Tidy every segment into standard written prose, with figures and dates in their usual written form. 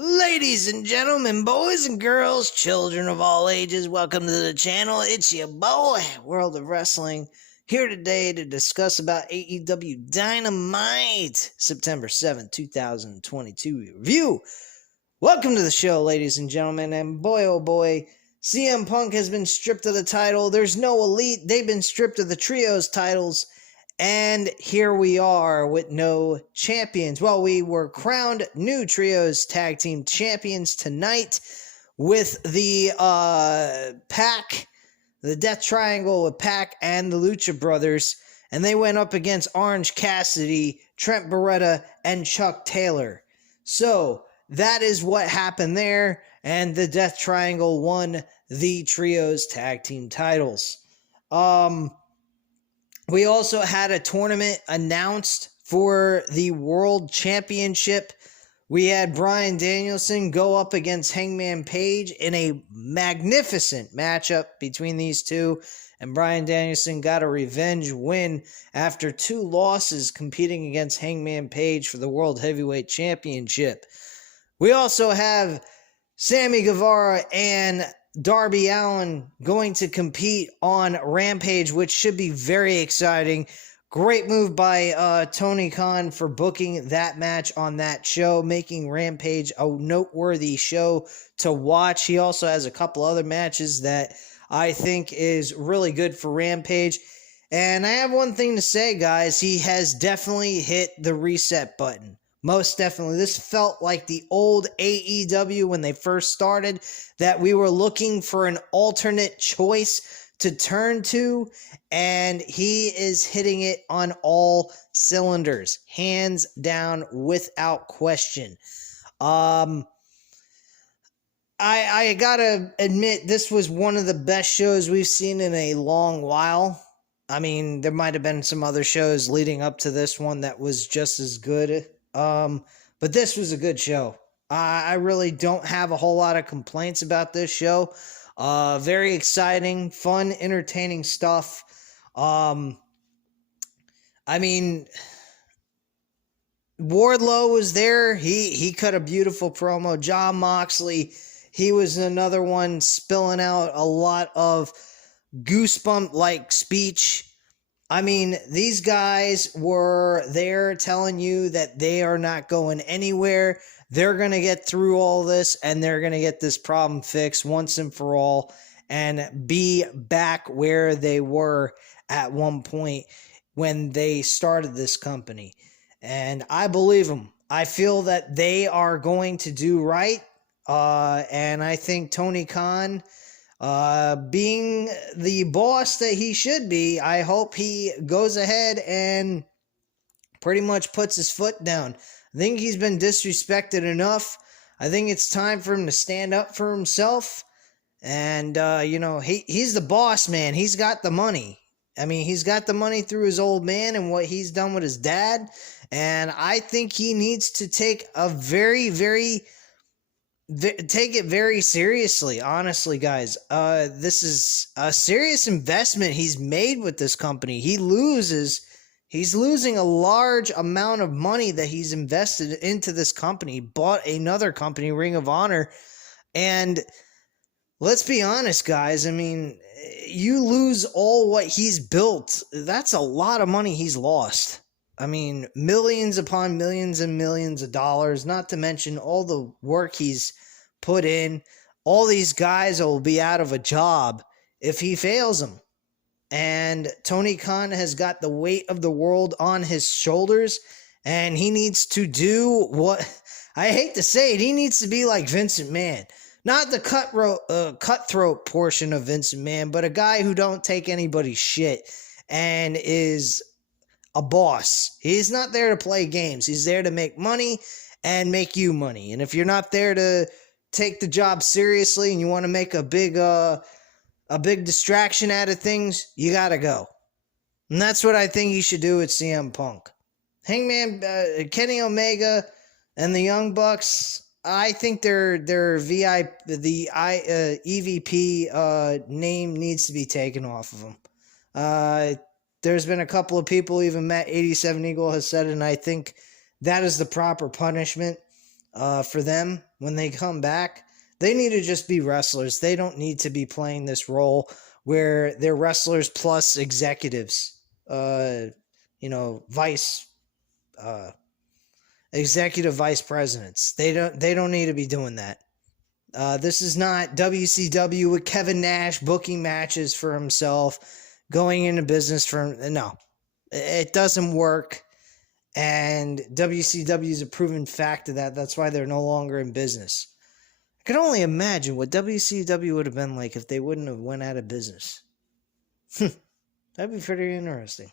Ladies and gentlemen, boys and girls, children of all ages, welcome to the channel. It's your boy, World of Wrestling, here today to discuss about AEW Dynamite, September 7th, 2022 review. Welcome to the show, ladies and gentlemen, and boy oh boy, CM Punk has been stripped of the title. There's no Elite. They've been stripped of the Trios titles. And here we are with no champions. Well, we were crowned new Trios Tag Team Champions tonight with the Pac, the Death Triangle with Pac and the Lucha Brothers. And they went up against Orange Cassidy, Trent Beretta, and Chuck Taylor. So that is what happened there. And the Death Triangle won the Trios Tag Team titles. We also had a tournament announced for the World Championship. We had Bryan Danielson go up against Hangman Page in a magnificent matchup between these two. And Bryan Danielson got a revenge win after 2 losses competing against Hangman Page for the World Heavyweight Championship. We also have Sammy Guevara and Darby Allin going to compete on Rampage, which should be very exciting. Great move by Tony Khan for booking that match on that show, making Rampage a noteworthy show to watch. He also has a couple other matches that I think is really good for Rampage. And I have one thing to say, guys. He has definitely hit the reset button. Most definitely. This felt like the old AEW when they first started, that we were looking for an alternate choice to turn to, and he is hitting it on all cylinders, hands down, without question. I gotta admit, this was one of the best shows we've seen in a long while. I mean, there might have been some other shows leading up to this one that was just as good. But this was a good show. I really don't have a whole lot of complaints about this show. Very exciting, fun, entertaining stuff. I mean, Wardlow was there. He cut a beautiful promo. Jon Moxley, he was another one spilling out a lot of goosebump-like speech. I mean, these guys were there telling you that they are not going anywhere. They're going to get through all this, and they're going to get this problem fixed once and for all and be back where they were at one point when they started this company. And I believe them. I feel that they are going to do right. And I think Tony Khan, being the boss that he should be, I hope he goes ahead and pretty much puts his foot down. I think he's been disrespected enough. I think it's time for him to stand up for himself. And, he's the boss, man. He's got the money. I mean, he's got the money through his old man and what he's done with his dad. And I think he needs to take it very seriously, honestly, guys. This is a serious investment he's made with this company. He's losing a large amount of money that he's invested into this company. He bought another company, Ring of Honor, and let's be honest, guys. I mean, you lose all what he's built. That's a lot of money he's lost. I mean, millions upon millions and millions of dollars, not to mention all the work he's put in. All these guys will be out of a job if he fails them. And Tony Khan has got the weight of the world on his shoulders, and he needs to do what, I hate to say it, he needs to be like Vince McMahon. Not the cutthroat portion of Vince McMahon, but a guy who don't take anybody's shit and is a boss. He's not there to play games. He's there to make money and make you money. And if you're not there to take the job seriously and you want to make a big distraction out of things, you gotta go. And that's what I think you should do with CM Punk. Hangman, Kenny Omega, and the Young Bucks, I think their EVP name needs to be taken off of them. There's been a couple of people, even Matt 87 Eagle has said it, and I think that is the proper punishment for them when they come back. They need to just be wrestlers. They don't need to be playing this role where they're wrestlers plus executives. Vice executive vice presidents. They don't need to be doing that. This is not WCW with Kevin Nash booking matches for himself, going into business for him. No, it doesn't work. And WCW is a proven fact of that. That's why they're no longer in business. I can only imagine what WCW would have been like if they wouldn't have went out of business. That'd be pretty interesting.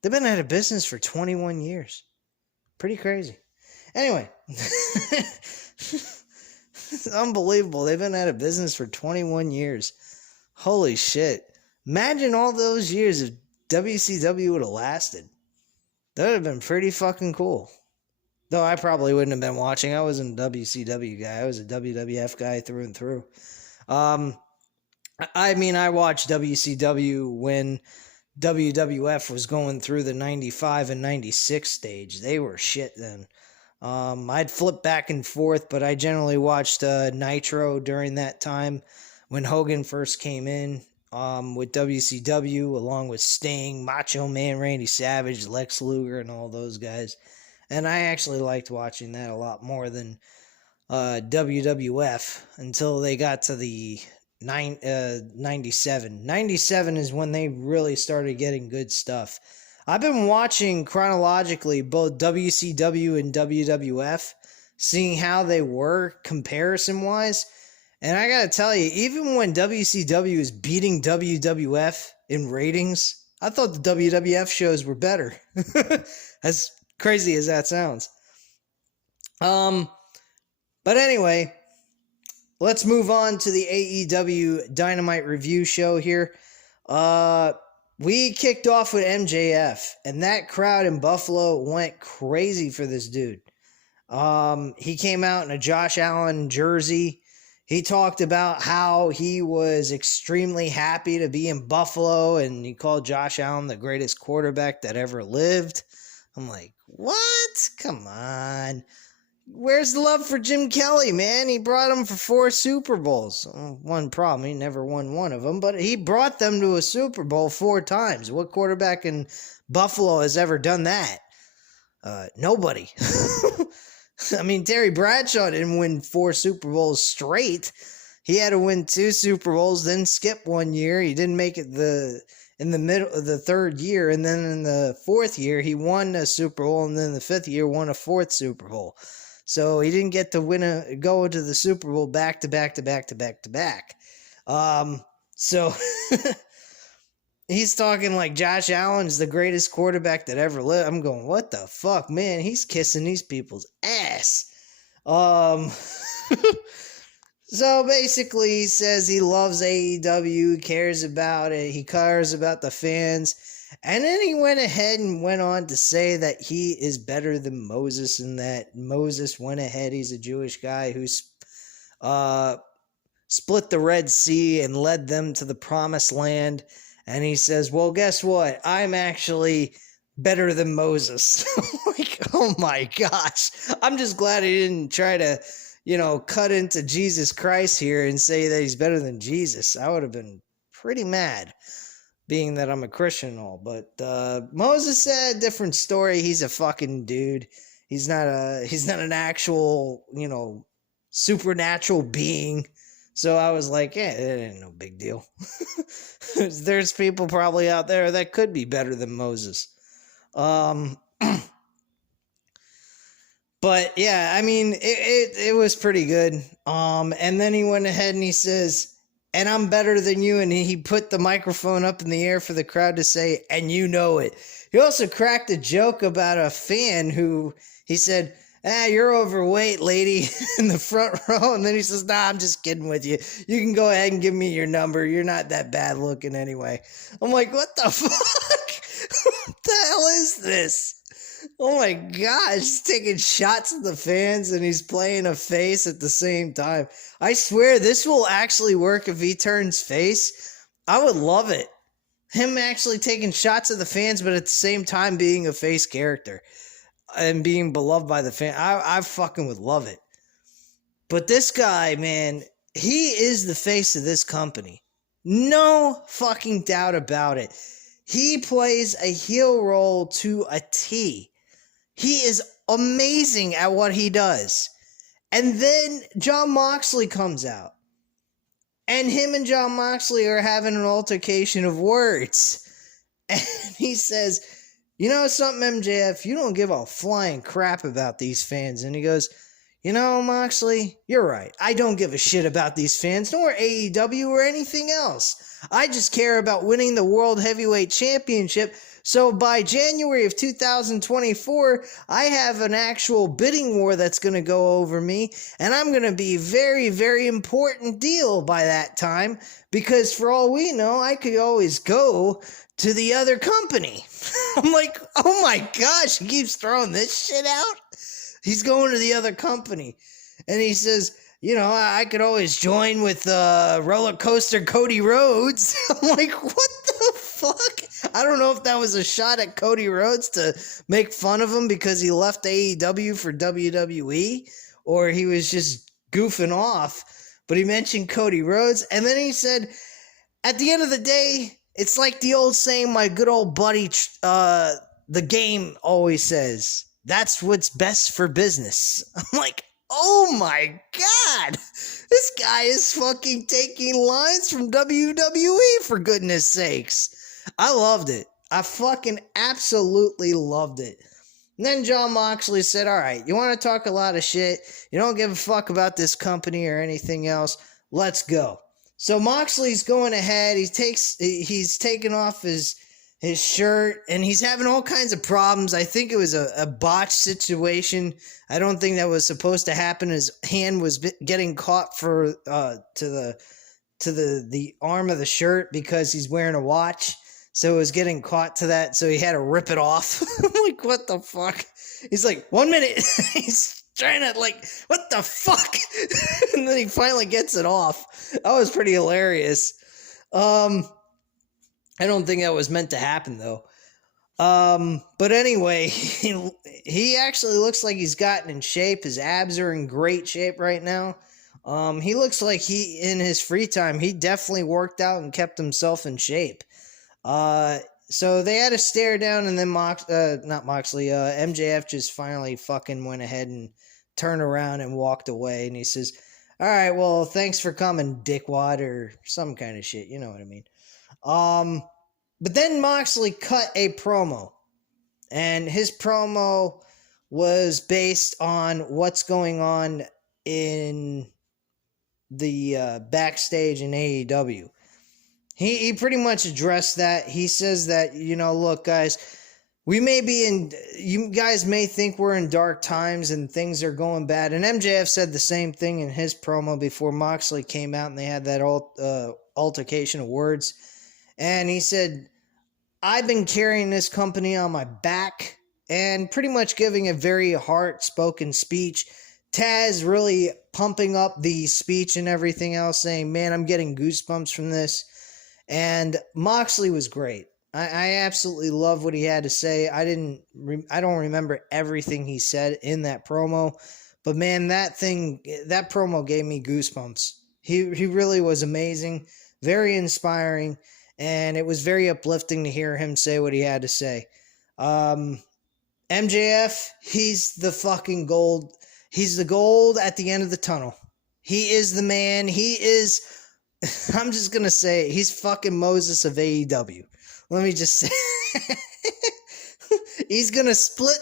They've been out of business for 21 years. Pretty crazy. Anyway. It's unbelievable. They've been out of business for 21 years. Holy shit. Imagine all those years if WCW would have lasted. That would have been pretty fucking cool. Though I probably wouldn't have been watching. I wasn't a WCW guy. I was a WWF guy through and through. I watched WCW when WWF was going through the 95 and 96 stage. They were shit then. I'd flip back and forth, but I generally watched Nitro during that time when Hogan first came in with WCW, along with Sting, Macho Man Randy Savage, Lex Luger, and all those guys. And I actually liked watching that a lot more than WWF until they got to the 97. 97 is when they really started getting good stuff. I've been watching chronologically both WCW and WWF, seeing how they were comparison-wise. And I gotta tell you, even when WCW is beating WWF in ratings, I thought the WWF shows were better. As crazy as that sounds. But anyway, let's move on to the AEW Dynamite review show here. We kicked off with MJF, and that crowd in Buffalo went crazy for this dude. He came out in a Josh Allen jersey. He talked about how he was extremely happy to be in Buffalo, and he called Josh Allen the greatest quarterback that ever lived. I'm like, what? Come on. Where's the love for Jim Kelly, man? He brought him for 4 Super Bowls. One problem, he never won one of them, but he brought them to a Super Bowl 4 times. What quarterback in Buffalo has ever done that? Nobody. I mean, Terry Bradshaw didn't win 4 Super Bowls straight. He had to win 2 Super Bowls, then skip 1 year. He didn't make it in the middle of the 3rd year, and then in the 4th year, he won a Super Bowl, and then the 5th year won a 4th Super Bowl. So he didn't get to go into the Super Bowl back to back. So he's talking like Josh Allen's the greatest quarterback that ever lived. I'm going, what the fuck, man? He's kissing these people's ass. So basically he says he loves AEW, cares about it, he cares about the fans. And then he went ahead and went on to say that he is better than Moses, and that Moses went ahead. He's a Jewish guy who split the Red Sea and led them to the promised land. And he says, well, guess what? I'm actually better than Moses. Like, oh my gosh. I'm just glad he didn't try to, cut into Jesus Christ here and say that he's better than Jesus. I would have been pretty mad, being that I'm a Christian and all. But Moses said a different story. He's a fucking dude. He's not an actual, supernatural being. So I was like, it ain't no big deal. There's people probably out there that could be better than Moses. But yeah, I mean, it was pretty good. And then he went ahead and he says, and I'm better than you. And he put the microphone up in the air for the crowd to say, and you know it. He also cracked a joke about a fan who he said, you're overweight, lady, in the front row. And then he says, nah, I'm just kidding with you. You can go ahead and give me your number. You're not that bad looking anyway. I'm like, what the fuck? What the hell is this? Oh my gosh, he's taking shots at the fans and he's playing a face at the same time. I swear this will actually work if he turns face. I would love it. Him actually taking shots at the fans, but at the same time being a face character and being beloved by the fan. I fucking would love it. But this guy, man, he is the face of this company. No fucking doubt about it. He plays a heel role to a T. He is amazing at what he does. And then Jon Moxley comes out. And him and Jon Moxley are having an altercation of words. And he says, you know something, MJF? You don't give a flying crap about these fans. And he goes, you know, Moxley, you're right. I don't give a shit about these fans, nor AEW or anything else. I just care about winning the World Heavyweight Championship. So by January of 2024, I have an actual bidding war that's going to go over me, and I'm going to be very, very important deal by that time, because for all we know, I could always go to the other company. I'm like, oh my gosh, he keeps throwing this shit out. He's going to the other company. And he says, you know, I could always join with Roller Coaster Cody Rhodes. I'm like, what the fuck? I don't know if that was a shot at Cody Rhodes to make fun of him because he left AEW for WWE, or he was just goofing off. But he mentioned Cody Rhodes. And then he said, at the end of the day, it's like the old saying my good old buddy, the Game, always says. That's what's best for business. I'm like, oh my god, this guy is fucking taking lines from WWE, for goodness sakes. I loved it. I fucking absolutely loved it. And then Jon Moxley said, all right, you want to talk a lot of shit, you don't give a fuck about this company or anything else, let's go. So Moxley's going ahead, he's taking off his shirt, and he's having all kinds of problems. I think it was a botched situation. I don't think that was supposed to happen. His hand was getting caught to the arm of the shirt because he's wearing a watch. So it was getting caught to that, so he had to rip it off. I'm like, what the fuck? He's like, 1 minute. He's trying to, like, what the fuck? And then he finally gets it off. That was pretty hilarious. I don't think that was meant to happen, though. But anyway, he actually looks like he's gotten in shape. His abs are in great shape right now. He looks like in his free time, he definitely worked out and kept himself in shape. So they had a stare down, and then MJF just finally fucking went ahead and turned around and walked away. And he says, all right, well, thanks for coming, dickwad, or some kind of shit. You know what I mean? But then Moxley cut a promo, and his promo was based on what's going on in the backstage in AEW. He pretty much addressed that. He says that, you know, look, guys, you guys may think we're in dark times and things are going bad. And MJF said the same thing in his promo before Moxley came out and they had that altercation of words. And he said, I've been carrying this company on my back, and pretty much giving a very heart-spoken speech. Taz really pumping up the speech and everything else, saying, man, I'm getting goosebumps from this. And Moxley was great. I absolutely love what he had to say. I don't remember everything he said in that promo, but man, that promo gave me goosebumps. He really was amazing, very inspiring, and it was very uplifting to hear him say what he had to say. MJF, he's the fucking gold. He's the gold at the end of the tunnel. He is the man. He is, I'm just going to say, he's fucking Moses of AEW. Let me just say. He's going to split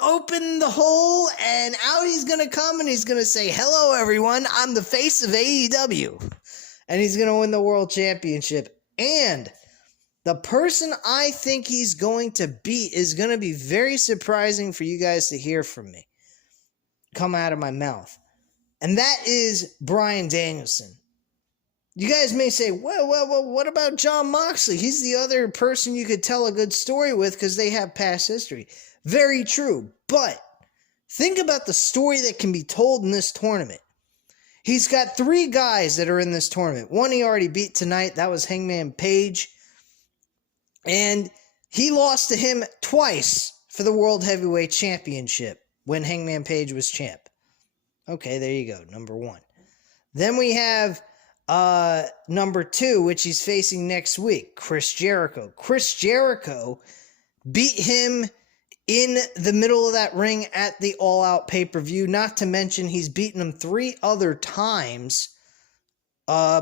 open the hole, and out he's going to come, and he's going to say, hello, everyone. I'm the face of AEW. And he's going to win the world championship. And the person I think he's going to beat is going to be very surprising for you guys to hear from me come out of my mouth. And that is Bryan Danielson. You guys may say, well, what about Jon Moxley? He's the other person you could tell a good story with because they have past history. Very true. But think about the story that can be told in this tournament. He's got 3 guys that are in this tournament. One he already beat tonight. That was Hangman Page. And he lost to him twice for the World Heavyweight Championship when Hangman Page was champ. Okay, there you go. Number 1. Then we have number 2, which he's facing next week, Chris Jericho. Chris Jericho beat him in the middle of that ring at the All Out pay-per-view. Not to mention he's beaten him 3 other times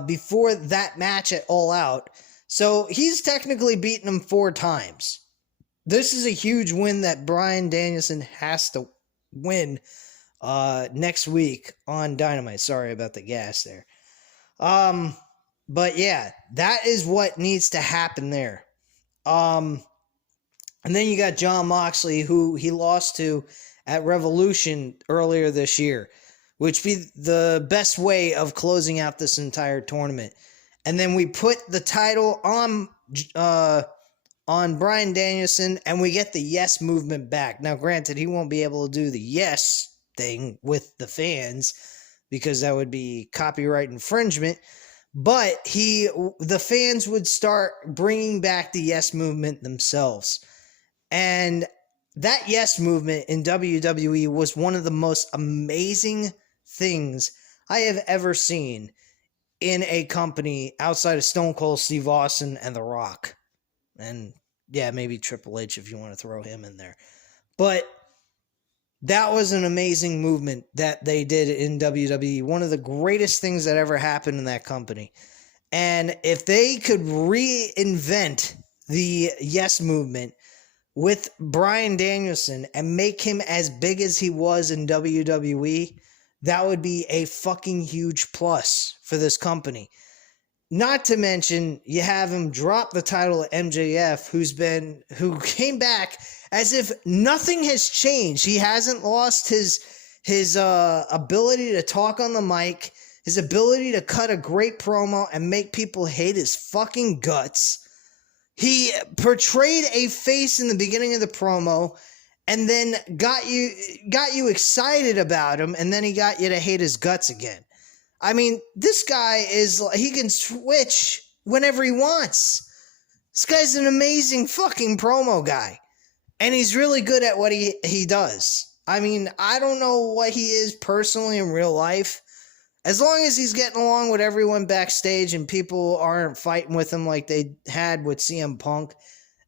before that match at All Out. So he's technically beaten him 4 times. This is a huge win that Bryan Danielson has to win next week on Dynamite. Sorry about the gas there. But yeah, that is what needs to happen there. And then you got Jon Moxley, who he lost to at Revolution earlier this year, which be the best way of closing out this entire tournament. And then we put the title on Bryan Danielson, and we get the Yes Movement back. Now, granted, he won't be able to do the Yes thing with the fans because that would be copyright infringement. But the fans would start bringing back the Yes Movement themselves. And that Yes Movement in WWE was one of the most amazing things I have ever seen in a company outside of Stone Cold Steve Austin and The Rock. And yeah, maybe Triple H if you want to throw him in there. But that was an amazing movement that they did in WWE. One of the greatest things that ever happened in that company. And if they could reinvent the Yes Movement with Bryan Danielson and make him as big as he was in WWE, that would be a fucking huge plus for this company. Not to mention, you have him drop the title of MJF, who came back as if nothing has changed. He hasn't lost his ability to talk on the mic, his ability to cut a great promo and make people hate his fucking guts. He portrayed a face in the beginning of the promo and then got you excited about him, and then he got you to hate his guts again. I mean, this guy he can switch whenever he wants. This guy's an amazing fucking promo guy. And he's really good at what he does. I mean, I don't know what he is personally in real life. As long as he's getting along with everyone backstage and people aren't fighting with him like they had with CM Punk,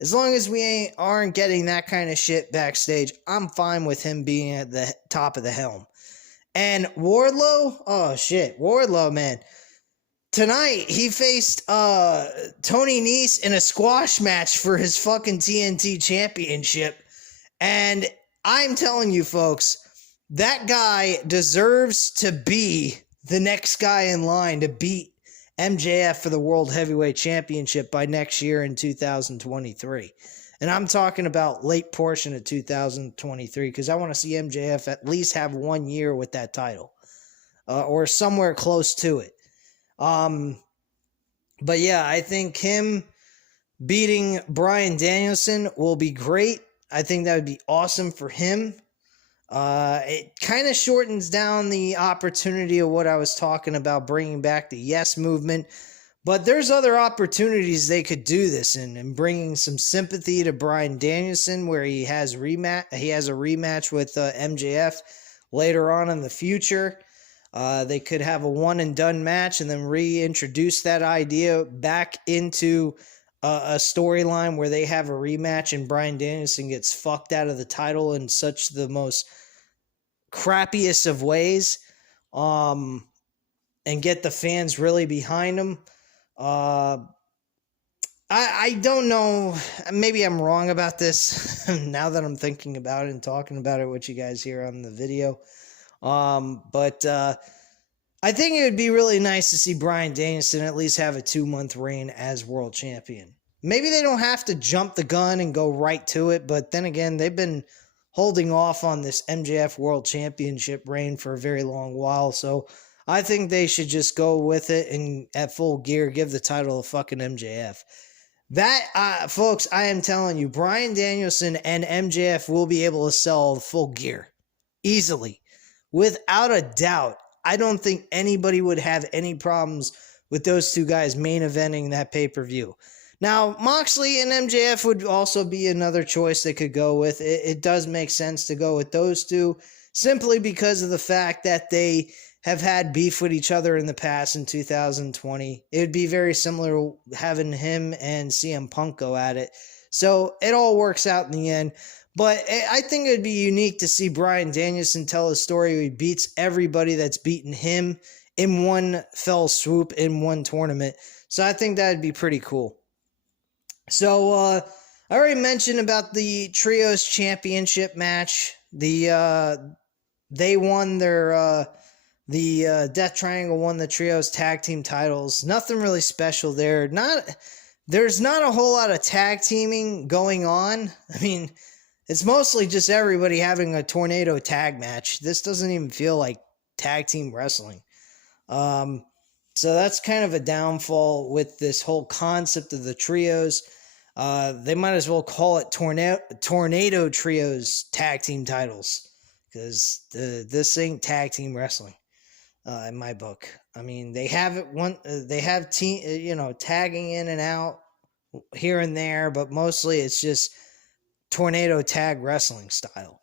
as long as we aren't getting that kind of shit backstage, I'm fine with him being at the top of the helm. And Wardlow, oh shit, Wardlow, man. Tonight, he faced Tony Nese in a squash match for his fucking TNT championship. And I'm telling you folks, that guy deserves to be the next guy in line to beat MJF for the World Heavyweight Championship by next year in 2023. And I'm talking about late portion of 2023 because I want to see MJF at least have 1 year with that title or somewhere close to it. But yeah, I think him beating Bryan Danielson will be great. I think that would be awesome for him. It kind of shortens down the opportunity of what I was talking about, bringing back the Yes Movement. But there's other opportunities they could do this in, and bringing some sympathy to Bryan Danielson, where he has a rematch with MJF later on in the future. They could have a one and done match and then reintroduce that idea back into a storyline where they have a rematch and Bryan Danielson gets fucked out of the title in such the most crappiest of ways, and get the fans really behind him. I don't know. Maybe I'm wrong about this now that I'm thinking about it and talking about it with you guys here on the video. But I think it would be really nice to see Bryan Danielson at least have a 2-month reign as world champion. Maybe they don't have to jump the gun and go right to it, but then again, they've been holding off on this MJF World Championship reign for a very long while, so I think they should just go with it and at full gear give the title to fucking MJF. That, folks, I am telling you, Bryan Danielson and MJF will be able to sell full gear easily. Without a doubt, I don't think anybody would have any problems with those two guys main eventing that pay-per-view. Now, Moxley and MJF would also be another choice they could go with. It does make sense to go with those two simply because of the fact that they have had beef with each other in the past in 2020. It would be very similar having him and CM Punk go at it. So it all works out in the end. But I think it would be unique to see Bryan Danielson tell a story where he beats everybody that's beaten him in one fell swoop in one tournament. So I think that would be pretty cool. So I already mentioned about the Trios Championship match. They won their Death Triangle won the Trios tag team titles. Nothing really special there. There's not a whole lot of tag teaming going on. I mean, it's mostly just everybody having a tornado tag match. This doesn't even feel like tag team wrestling. So that's kind of a downfall with this whole concept of the trios. They might as well call it Tornado Trios tag team titles, because this ain't tag team wrestling in my book. I mean, they have tagging in and out here and there, but mostly it's just tornado tag wrestling style.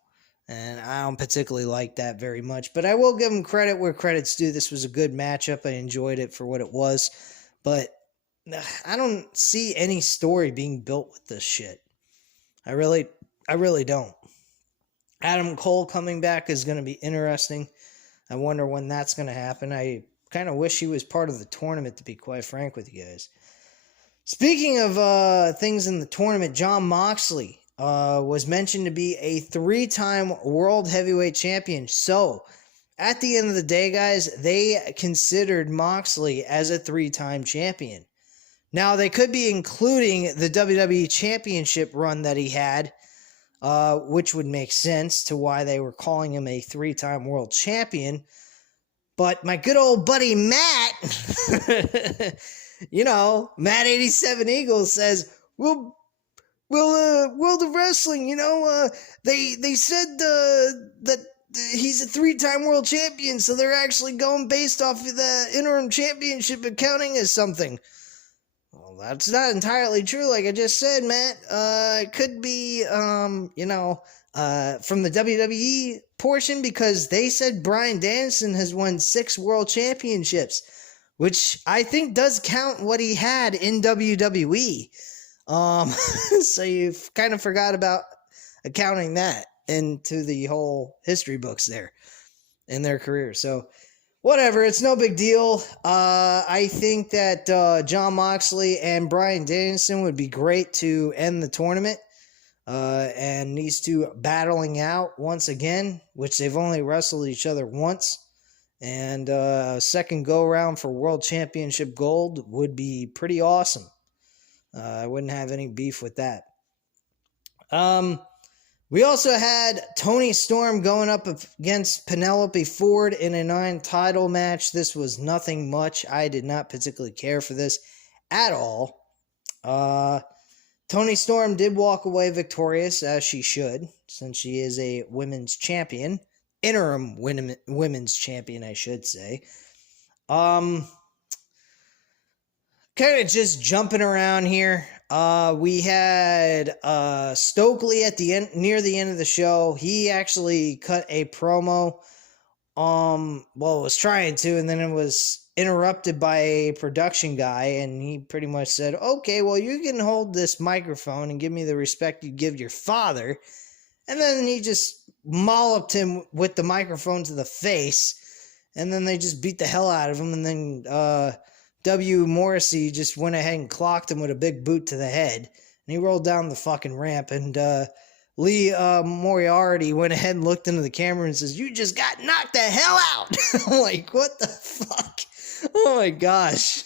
And I don't particularly like that very much. But I will give them credit where credit's due. This was a good matchup. I enjoyed it for what it was. But I don't see any story being built with this shit. I really don't. Adam Cole coming back is going to be interesting. I wonder when that's going to happen. I kind of wish he was part of the tournament, to be quite frank with you guys. Speaking of things in the tournament, Jon Moxley was mentioned to be a 3-time World Heavyweight Champion. So, at the end of the day, guys, they considered Moxley as a 3-time champion. Now, they could be including the WWE Championship run that he had, which would make sense to why they were calling him a 3-time world champion. But my good old buddy Matt, Matt 87 Eagles says, well, World of Wrestling, they said that he's a 3-time world champion, so they're actually going based off of the interim championship accounting as something. Well, that's not entirely true, like I just said, Matt. It could be, from the WWE portion, because they said Bryan Danielson has won 6 world championships, which I think does count what he had in WWE. So you've kind of forgot about accounting that into the whole history books there in their career. So whatever, it's no big deal. I think that Jon Moxley and Bryan Danielson would be great to end the tournament. And these two battling out once again, which they've only wrestled each other once. And a second go-around for World Championship Gold would be pretty awesome. I wouldn't have any beef with that. We also had Toni Storm going up against Penelope Ford in a 9-title match. This was nothing much. I did not particularly care for this at all. Toni Storm did walk away victorious, as she should, since she is a women's champion. Interim women's champion, I should say. Kind of just jumping around here. We had Stokely at the end, near the end of the show. He actually cut a promo. Was trying to, and then it was interrupted by a production guy, and he pretty much said, "Okay, well, you can hold this microphone and give me the respect you give your father." And then he just molloped him with the microphone to the face, and then they just beat the hell out of him, and then W. Morrissey just went ahead and clocked him with a big boot to the head, and he rolled down the fucking ramp, and Lee Moriarty went ahead and looked into the camera and says, "You just got knocked the hell out." I'm like, what the fuck? Oh my gosh.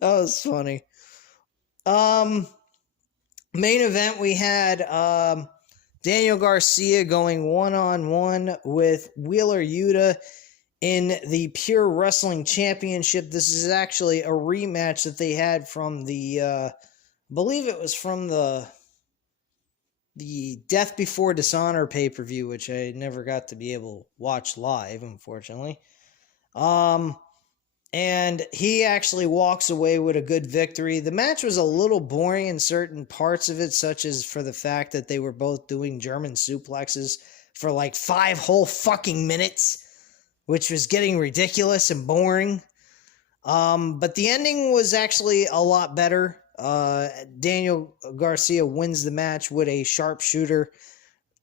That was funny. Main event, we had Daniel Garcia going one-on-one with Wheeler Yuta in the Pure Wrestling Championship. This is actually a rematch that they had from the, I believe it was from the Death Before Dishonor pay-per-view, which I never got to be able to watch live, unfortunately. And he actually walks away with a good victory. The match was a little boring in certain parts of it, such as for the fact that they were both doing German suplexes, for like 5 whole fucking minutes, which was getting ridiculous and boring. But the ending was actually a lot better. Daniel Garcia wins the match with a sharpshooter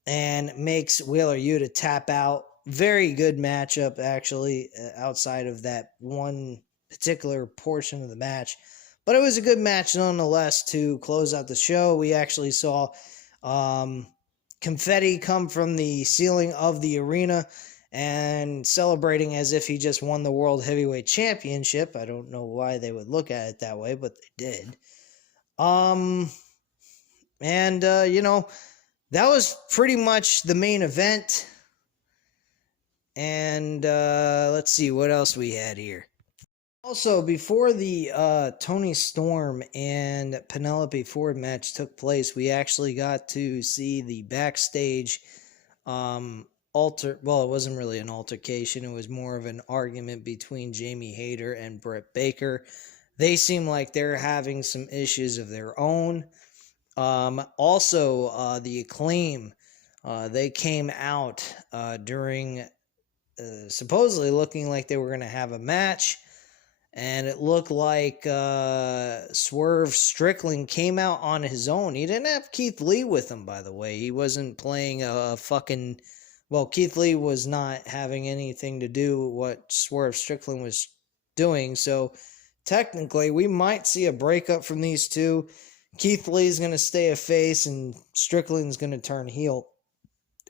and makes Wheeler Yuta tap out. Very good matchup, actually, outside of that one particular portion of the match. But it was a good match nonetheless to close out the show. We actually saw confetti come from the ceiling of the arena and celebrating as if he just won the World Heavyweight Championship. I don't know why they would look at it that way, but they did. That was pretty much the main event. And let's see what else we had here. Also, before the Toni Storm and Penelope Ford match took place, we actually got to see the backstage well, it wasn't really an altercation. It was more of an argument between Jamie Hayter and Britt Baker. They seem like they're having some issues of their own. Also, the Acclaim, they came out during supposedly looking like they were going to have a match, and it looked like Swerve Strickland came out on his own. He didn't have Keith Lee with him, by the way. He wasn't playing a fucking... Well, Keith Lee was not having anything to do with what Swerve Strickland was doing, so technically we might see a breakup from these two. Keith Lee's going to stay a face, and Strickland's going to turn heel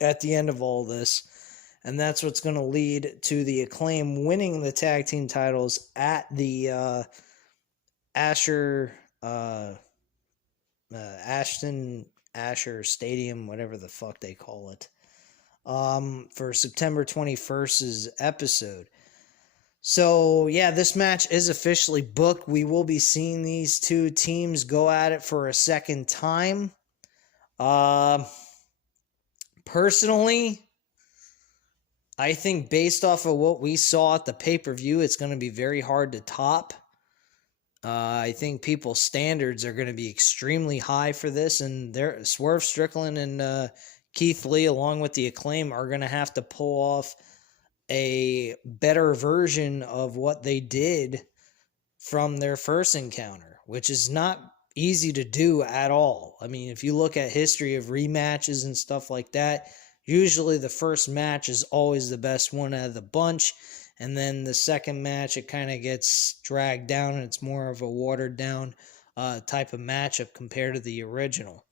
at the end of all this. And that's what's going to lead to the Acclaim winning the tag team titles at the Ashton Asher Stadium, whatever the fuck they call it, for September 21st's episode. So, yeah, this match is officially booked. We will be seeing these two teams go at it for a second time. Personally, I think based off of what we saw at the pay-per-view, it's going to be very hard to top. I think people's standards are going to be extremely high for this, and Swerve Strickland and Keith Lee, along with the Acclaim, are going to have to pull off a better version of what they did from their first encounter, which is not easy to do at all. I mean, if you look at history of rematches and stuff like that, usually the first match is always the best one out of the bunch, and then the second match, it kind of gets dragged down, and it's more of a watered-down type of matchup compared to the original.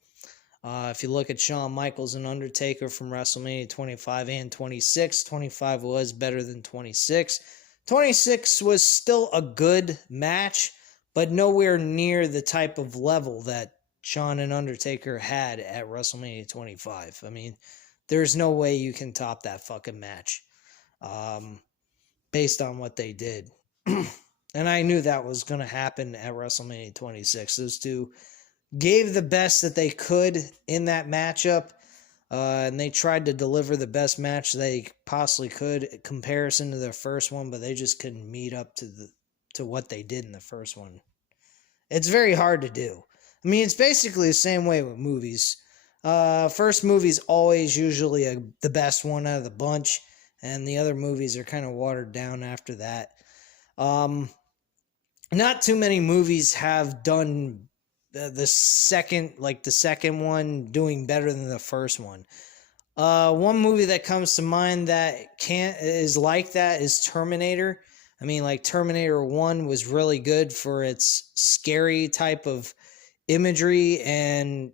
If you look at Shawn Michaels and Undertaker from WrestleMania 25 and 26, 25 was better than 26. 26 was still a good match, but nowhere near the type of level that Shawn and Undertaker had at WrestleMania 25. I mean, there's no way you can top that fucking match based on what they did. And I knew that was going to happen at WrestleMania 26. Those two gave the best that they could in that matchup, and they tried to deliver the best match they possibly could in comparison to their first one, but they just couldn't meet up to what they did in the first one. It's very hard to do. I mean, it's basically the same way with movies. First movie's always usually the best one out of the bunch, and the other movies are kind of watered down after that. Not too many movies have done the second one doing better than the first one. One movie that comes to mind that is like that is Terminator. I mean, like Terminator 1 was really good for its scary type of imagery and,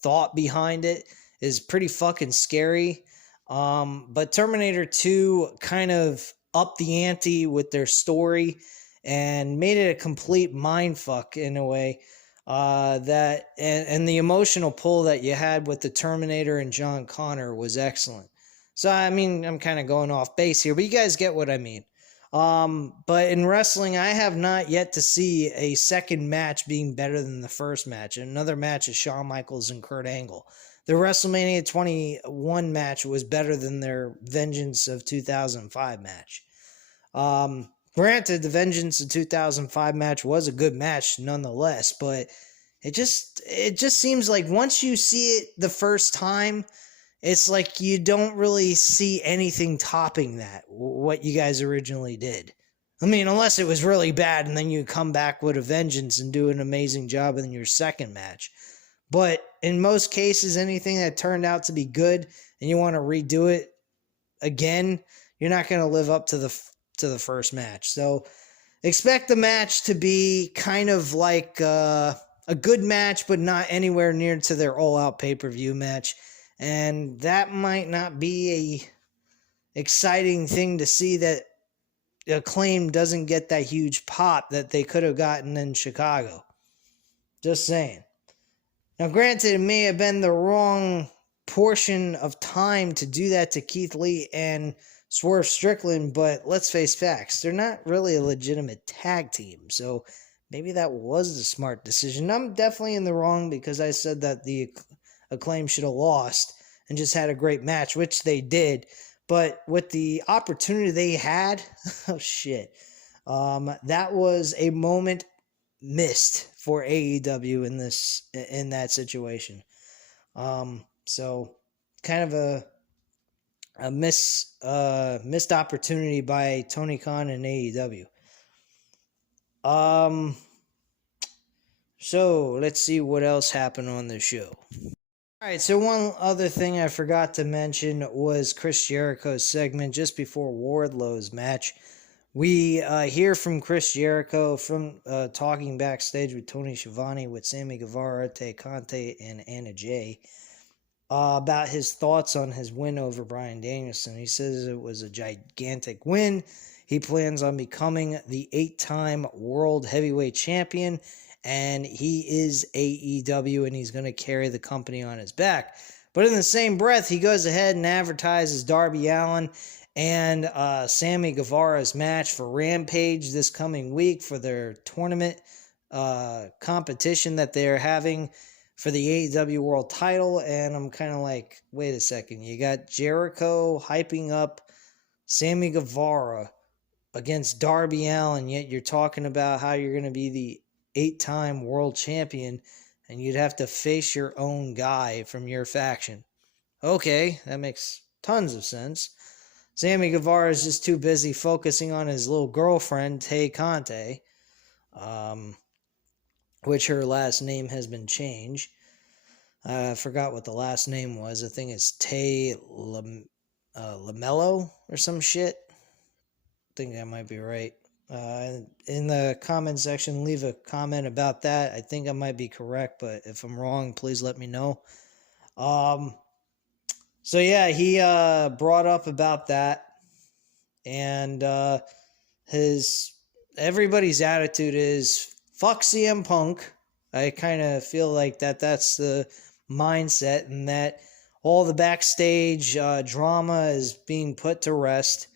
thought behind it is pretty fucking scary. But Terminator 2 kind of upped the ante with their story and made it a complete mindfuck in a way. And the emotional pull that you had with the Terminator and John Connor was excellent. So, I mean, I'm kind of going off base here, but you guys get what I mean. But in wrestling, I have not yet to see a second match being better than the first match. Another match is Shawn Michaels and Kurt Angle. The WrestleMania 21 match was better than their Vengeance of 2005 match. Granted, the Vengeance of 2005 match was a good match nonetheless, but it just seems like once you see it the first time, it's like you don't really see anything topping that, what you guys originally did. I mean, unless it was really bad and then you come back with a vengeance and do an amazing job in your second match. But in most cases, anything that turned out to be good and you want to redo it again, you're not going to live up to the first match. So expect the match to be kind of like a good match, but not anywhere near to their all-out pay-per-view match. And that might not be a exciting thing to see, that Acclaim doesn't get that huge pop that they could have gotten in Chicago. Just saying. Now, granted, it may have been the wrong portion of time to do that to Keith Lee and Swerve Strickland, but let's face facts. They're not really a legitimate tag team, so maybe that was the smart decision. I'm definitely in the wrong because I said that the Acclaim should have lost and just had a great match, which they did. But with the opportunity they had, oh shit, that was a moment missed for AEW in that situation. So kind of a missed opportunity by Tony Khan and AEW. So let's see what else happened on the show. All right, so one other thing I forgot to mention was Chris Jericho's segment just before Wardlow's match. We hear from Chris Jericho from talking backstage with Tony Schiavone, with Sammy Guevara, Tay Conte, and Anna Jay about his thoughts on his win over Bryan Danielson. He says it was a gigantic win. He plans on becoming the 8-time World Heavyweight Champion, and he is AEW, and he's going to carry the company on his back. But in the same breath, he goes ahead and advertises Darby Allin and Sammy Guevara's match for Rampage this coming week for their tournament competition that they're having for the AEW World title. And I'm kind of like, wait a second. You got Jericho hyping up Sammy Guevara against Darby Allin, yet you're talking about how you're going to be the 8-time world champion and you'd have to face your own guy from your faction. Okay, that makes tons of sense. Sammy Guevara is just too busy focusing on his little girlfriend, Tay Conte, which her last name has been changed. I forgot what the last name was. I think it's Tay Lamello or some shit. I think that might be right. In the comment section, leave a comment about that. I think I might be correct, but if I'm wrong, please let me know. So yeah, he brought up about that, and everybody's attitude is fuck CM Punk. I kind of feel like that's the mindset, and that all the backstage drama is being put to rest.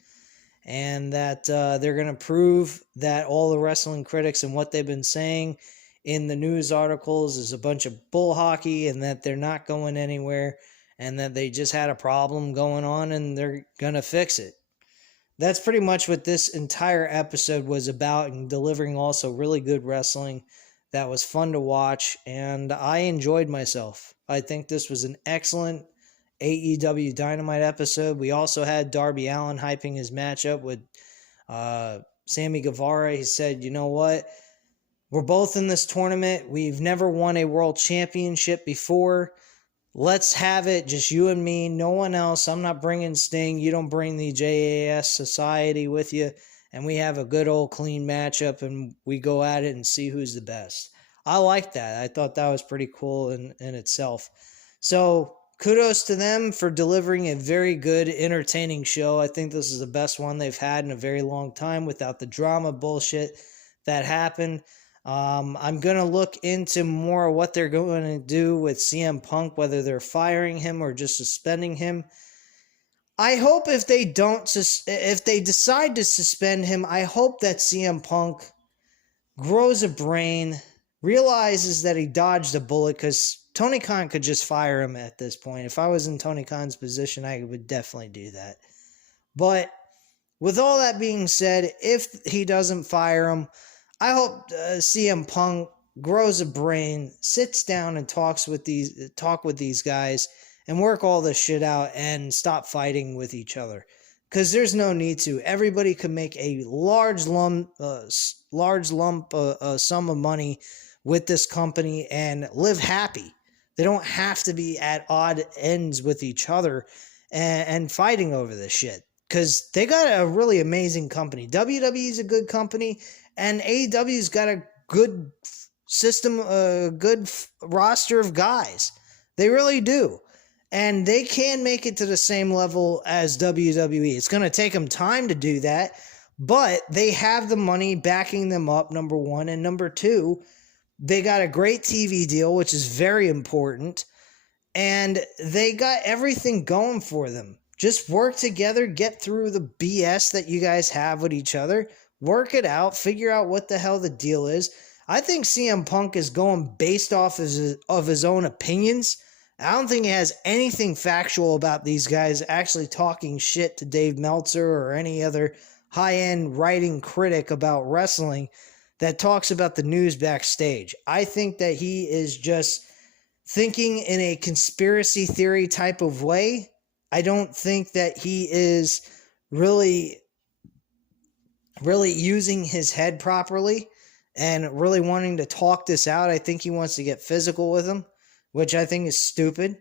And that they're going to prove that all the wrestling critics and what they've been saying in the news articles is a bunch of bull hockey, and that they're not going anywhere, and that they just had a problem going on and they're going to fix it. That's pretty much what this entire episode was about, and delivering also really good wrestling that was fun to watch, and I enjoyed myself. I think this was an excellent AEW Dynamite episode. We also had Darby Allin hyping his matchup with Sammy Guevara. He said, you know what? We're both in this tournament. We've never won a world championship before. Let's have it, just you and me, no one else. I'm not bringing Sting. You don't bring the JAS Society with you. And we have a good old clean matchup, and we go at it and see who's the best. I like that. I thought that was pretty cool in itself. So kudos to them for delivering a very good, entertaining show. I think this is the best one they've had in a very long time without the drama bullshit that happened. I'm going to look into more of what they're going to do with CM Punk, whether they're firing him or just suspending him. I hope if they decide to suspend him, I hope that CM Punk grows a brain, realizes that he dodged a bullet, because Tony Khan could just fire him at this point. If I was in Tony Khan's position, I would definitely do that. But with all that being said, if he doesn't fire him, I hope CM Punk grows a brain, sits down and talk with these guys, and work all this shit out and stop fighting with each other. Because there's no need to. Everybody could make a large sum of money with this company and live happy. They don't have to be at odd ends with each other and fighting over this shit. Because they got a really amazing company. WWE's a good company, and AEW's got a good system, a good roster of guys. They really do. And they can make it to the same level as WWE. It's going to take them time to do that, but they have the money backing them up, number one. And number two, they got a great TV deal, which is very important. And they got everything going for them. Just work together, get through the BS that you guys have with each other, work it out, figure out what the hell the deal is. I think CM Punk is going based off of his own opinions. I don't think he has anything factual about these guys actually talking shit to Dave Meltzer or any other high-end writing critic about wrestling that talks about the news backstage. I think that he is just thinking in a conspiracy theory type of way. I don't think that he is really using his head properly and really wanting to talk this out. I think he wants to get physical with him, which I think is stupid,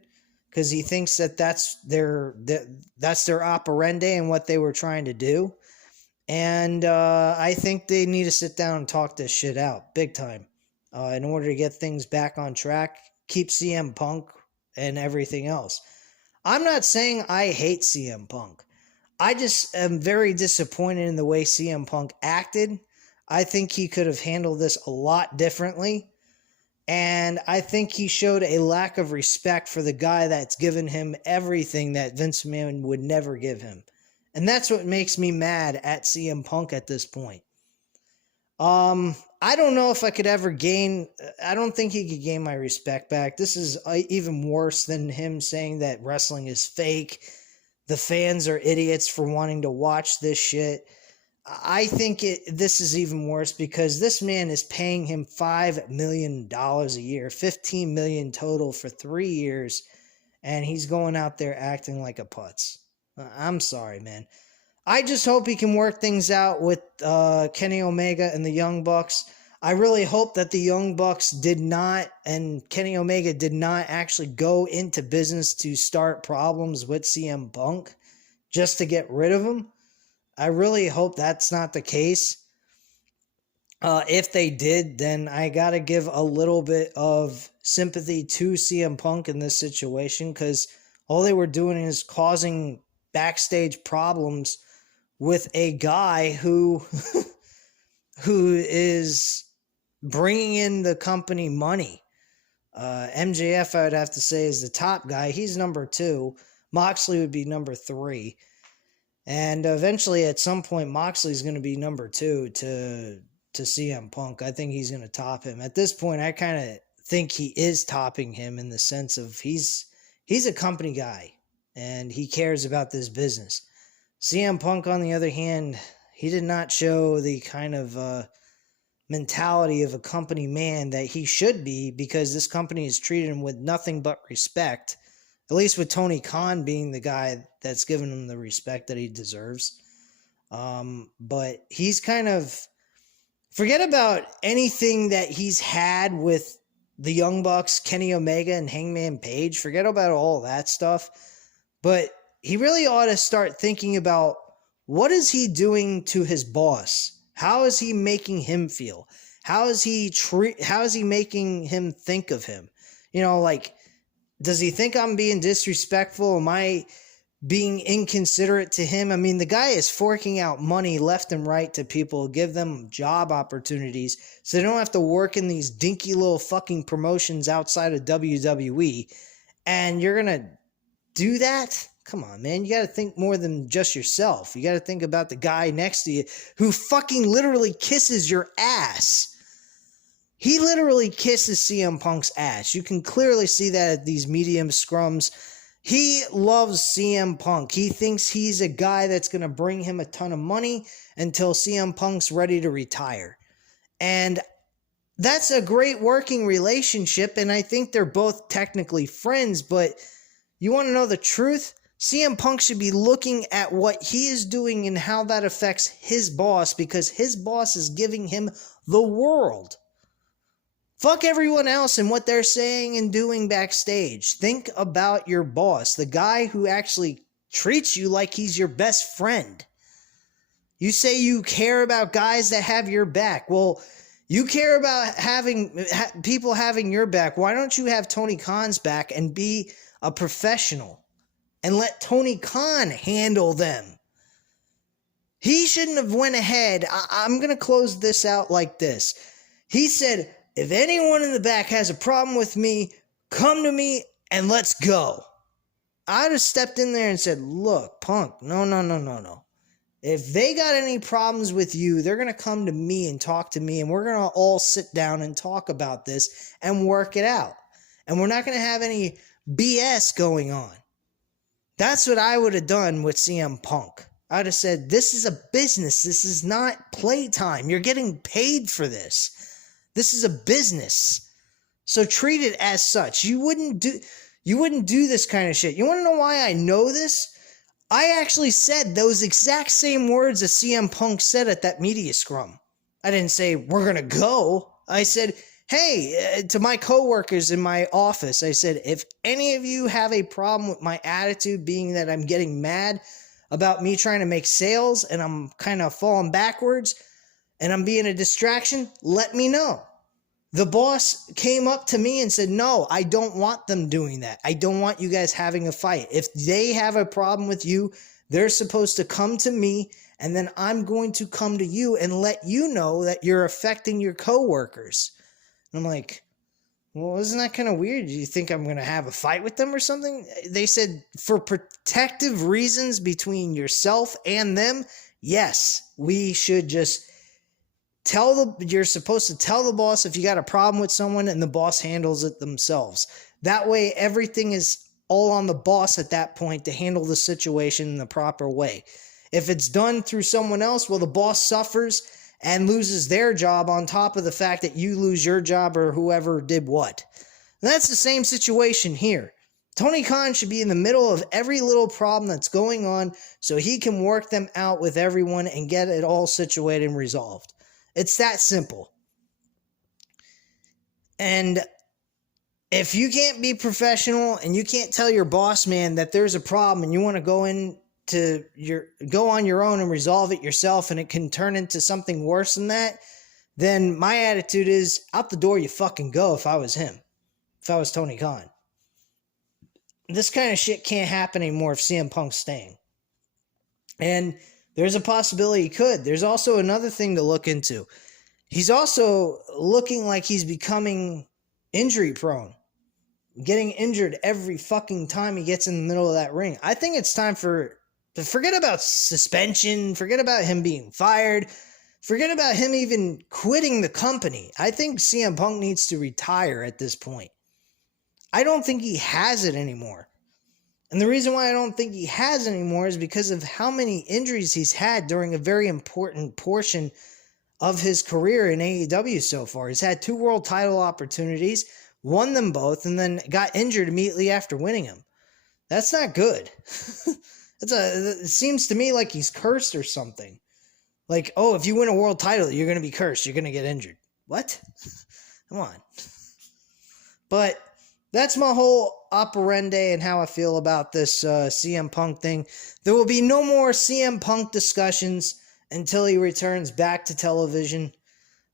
because he thinks that that's their operandi and what they were trying to do. And I think they need to sit down and talk this shit out big time in order to get things back on track, keep CM Punk and everything else. I'm not saying I hate CM Punk. I just am very disappointed in the way CM Punk acted. I think he could have handled this a lot differently. And I think he showed a lack of respect for the guy that's given him everything that Vince McMahon would never give him. And that's what makes me mad at CM Punk at this point. I don't know if I could ever I don't think he could gain my respect back. This is even worse than him saying that wrestling is fake. The fans are idiots for wanting to watch this shit. I think this is even worse because this man is paying him $5 million a year, $15 million total for 3 years, and he's going out there acting like a putz. I'm sorry, man. I just hope he can work things out with Kenny Omega and the Young Bucks. I really hope that the Young Bucks did not, and Kenny Omega did not actually go into business to start problems with CM Punk just to get rid of him. I really hope that's not the case. If they did, then I got to give a little bit of sympathy to CM Punk in this situation, because all they were doing is causing backstage problems with a guy who is bringing in the company money. MJF, I would have to say, is the top guy. He's number 2. Moxley would be number 3. And eventually, at some point, Moxley's going to be number 2 to CM Punk. I think he's going to top him. At this point, I kind of think he is topping him in the sense of he's a company guy, and he cares about this business. CM Punk, on the other hand, he did not show the kind of mentality of a company man that he should be, because this company has treated him with nothing but respect. At least with Tony Khan being the guy that's given him the respect that he deserves. But he's kind of... Forget about anything that he's had with the Young Bucks, Kenny Omega, and Hangman Page. Forget about all that stuff. But he really ought to start thinking about, what is he doing to his boss? How is he making him feel? How is he making him think of him? Does he think I'm being disrespectful? Am I being inconsiderate to him? I mean, the guy is forking out money left and right to people, give them job opportunities so they don't have to work in these dinky little fucking promotions outside of WWE. And you're going to do that? Come on, man. You got to think more than just yourself. You got to think about the guy next to you who fucking literally kisses your ass. He literally kisses CM Punk's ass. You can clearly see that at these medium scrums. He loves CM Punk. He thinks he's a guy that's going to bring him a ton of money until CM Punk's ready to retire. And that's a great working relationship, and I think they're both technically friends, but You want to know the truth? CM Punk should be looking at what he is doing and how that affects his boss, because his boss is giving him the world. Fuck everyone else and what they're saying and doing backstage. Think about your boss, the guy who actually treats you like he's your best friend. You say you care about guys that have your back. Well, you care about people having your back. Why don't you have Tony Khan's back and be a professional and let Tony Khan handle them? He shouldn't have went ahead. I'm going to close this out like this. He said, if anyone in the back has a problem with me, come to me and let's go. I'd have stepped in there and said, look, Punk, no. If they got any problems with you, they're going to come to me and talk to me, and we're going to all sit down and talk about this and work it out. And we're not going to have any BS going on. That's what I would have done with CM Punk. I'd have said, this is a business. This is not playtime. You're getting paid for this. This is a business. So treat it as such. You wouldn't do this kind of shit. You want to know why I know this? I actually said those exact same words that CM Punk said at that media scrum. I didn't say, we're going to go. I said, hey, to my coworkers in my office, I said, if any of you have a problem with my attitude being that I'm getting mad about me trying to make sales and I'm kind of falling backwards and I'm being a distraction, let me know. The boss came up to me and said, no, I don't want them doing that. I don't want you guys having a fight. If they have a problem with you, they're supposed to come to me, and then I'm going to come to you and let you know that you're affecting your coworkers. And I'm like, well, isn't that kind of weird? Do you think I'm going to have a fight with them or something? They said, for protective reasons between yourself and them, yes, we should just you're supposed to tell the boss if you got a problem with someone, and the boss handles it themselves. That way, everything is all on the boss at that point to handle the situation in the proper way. If it's done through someone else, well, the boss suffers and loses their job on top of the fact that you lose your job or whoever did what. And that's the same situation here. Tony Khan should be in the middle of every little problem that's going on so he can work them out with everyone and get it all situated and resolved. It's that simple. And if you can't be professional and you can't tell your boss man that there's a problem and you want to go on your own and resolve it yourself, and it can turn into something worse than that, then my attitude is out the door you fucking go. If I was him, if I was Tony Khan, this kind of shit can't happen anymore if CM Punk's staying. And there's a possibility he could. There's also another thing to look into. He's also looking like he's becoming injury prone, getting injured every fucking time he gets in the middle of that ring. I think it's time to forget about suspension, forget about him being fired, forget about him even quitting the company. I think CM Punk needs to retire at this point. I don't think he has it anymore. And the reason why I don't think he has anymore is because of how many injuries he's had during a very important portion of his career in AEW so far. He's had 2 world title opportunities, won them both, and then got injured immediately after winning them. That's not good. It seems to me like he's cursed or something. Like, oh, if you win a world title, you're going to be cursed. You're going to get injured. What? Come on. But that's my whole operandi and how I feel about this CM Punk thing. There will be no more CM Punk discussions until he returns back to television,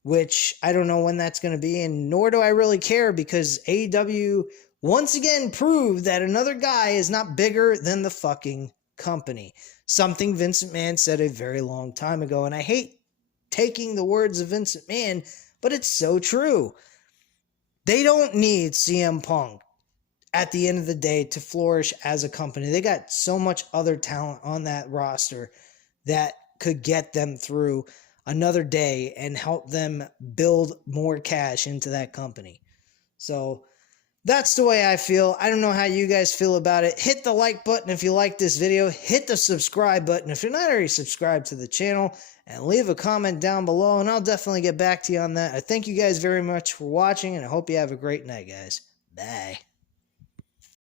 which I don't know when that's going to be, and nor do I really care, because AEW once again proved that another guy is not bigger than the fucking company. Something Vince McMahon said a very long time ago, and I hate taking the words of Vince McMahon, but it's so true. They don't need CM Punk at the end of the day to flourish as a company. They got so much other talent on that roster that could get them through another day and help them build more cash into that company. So that's the way I feel. I don't know how you guys feel about it. Hit the like button if you like this video. Hit the subscribe button if you're not already subscribed to the channel, and leave a comment down below, and I'll definitely get back to you on that. I thank you guys very much for watching, and I hope you have a great night, guys. Bye.